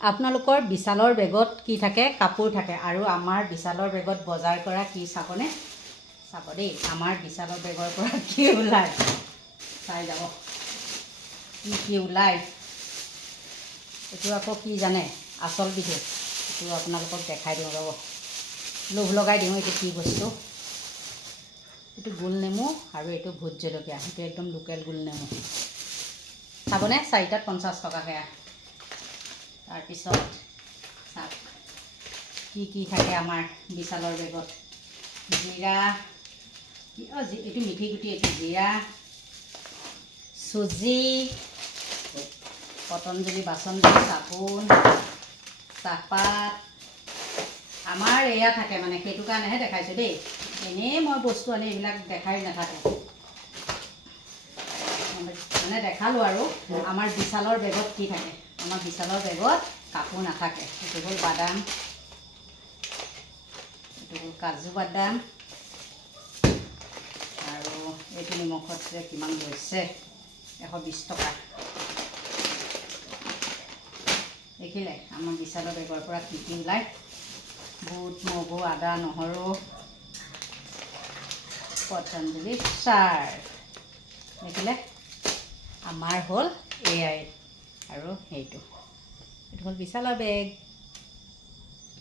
আপোনালোকৰ বিশালৰ বেগত কি থাকে? কাপোৰ থাকে। আৰু আমাৰ বিশালৰ বেগত বজাৰ কৰা কি চাবনে? চাব দেই, আমাৰ বিশালৰ বেগৰ পৰা কি ওলায় চাই যাব। কি ওলায় এইটো আকৌ কি জানে? আচল বিধু। এইটো আপোনালোকক দেখাই দিওঁ ৰ'ব, লোভ লগাই দিওঁ। এইটো কি বস্তু? এইটো গোল নেমু আৰু এইটো ভোট জলকীয়া। এইটো একদম লোকেল গোল নেমু। চাবনে? 4টাত 50 টকা সেয়া। তাৰপিছত চাওক কি থাকে আমাৰ বিশালৰ বেগত। জিৰা, এইটো মিঠি গুটি, এইটো জিৰা, চুজি, পতঞ্জলি বাচনমতী চাবোন, চাহপাত। আমাৰ এয়া থাকে মানে, সেইটো কাৰণেহে দেখাইছোঁ দেই। এনেই মই বস্তু আনি এইবিলাক দেখাই নাথাকোঁ, মানে দেখালোঁ আৰু। আমাৰ বিশালৰ বেগত কি থাকে? আমাৰ বিশালৰ বেগত কাপোৰ নাথাকে। এইটো হ'ল বাদাম, এইটো হ'ল কাজু বাদাম, আৰু এইটো নিমখত যে কিমান লৈছে, 120 টকা। দেখিলে আমাৰ বিশালৰ বেগৰ পৰা কি ওলায়? বুট, মগু, আদা, নহৰু, পতঞ্জলি চাৰ্ফ। দেখিলে? আমাৰ হ'ল এয়াই আৰু এইটো হ'ল বিশালৰ বেগ।